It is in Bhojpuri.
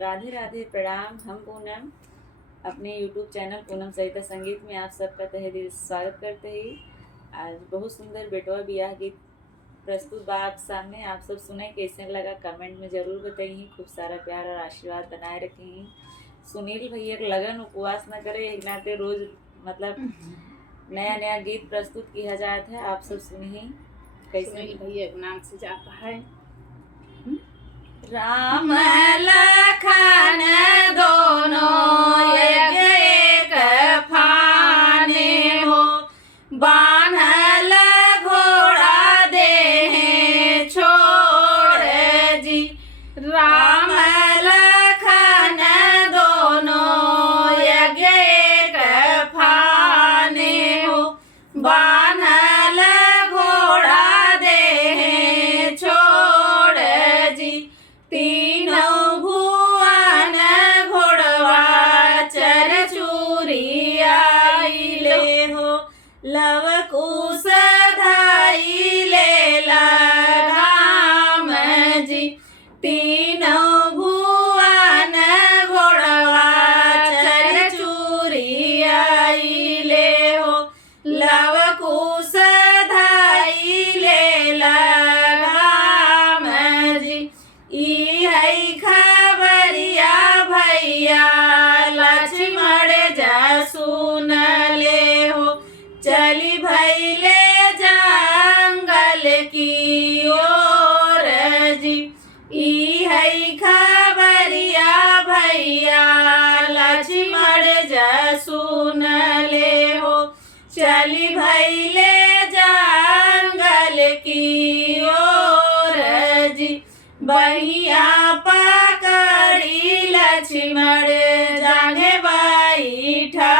राधे राधे, प्रणाम। हम पूनम अपने यूट्यूब चैनल पूनम सरिता संगीत में आप सबका तहे दिल स्वागत करते ही आज बहुत सुंदर बेटवा बियाह गीत प्रस्तुत बा आप सामने। आप सब सुने, कैसे लगा कमेंट में ज़रूर बताइए। खूब सारा प्यार और आशीर्वाद बनाए रखें। सुनील भैया के लगन उपवास न करे, एक नाते रोज मतलब नया नया गीत प्रस्तुत किया जाता है। आप सब सुनिए कैसे। सुनील भैया के नाम से जाता है। राम लखन दोनों एक फाने हो, बान्हल घोड़ा देह छोड़ जी। राम लखन दोनों एक फाने हो, बान्हल घोड़ा देह छोड़ जी। तीनों भुवन घोड़वा चर चूरी आइले हो, लव कुश धाई ले लगाम जी। तीनों भुवन घोड़वा चर चूरी आइले हो, लव कुश धाई ले लगाम जी। ई है खबरिया भैया लक्ष्मण जा सुन ले हो, चली भैले जंगल की ओर जी। ई है खबरिया भैया लक्ष्मण जा सुन ले हो, चली भैले जंगल की ओर जी। बहिया पकड़ी लक्ष्मण जाने बैठा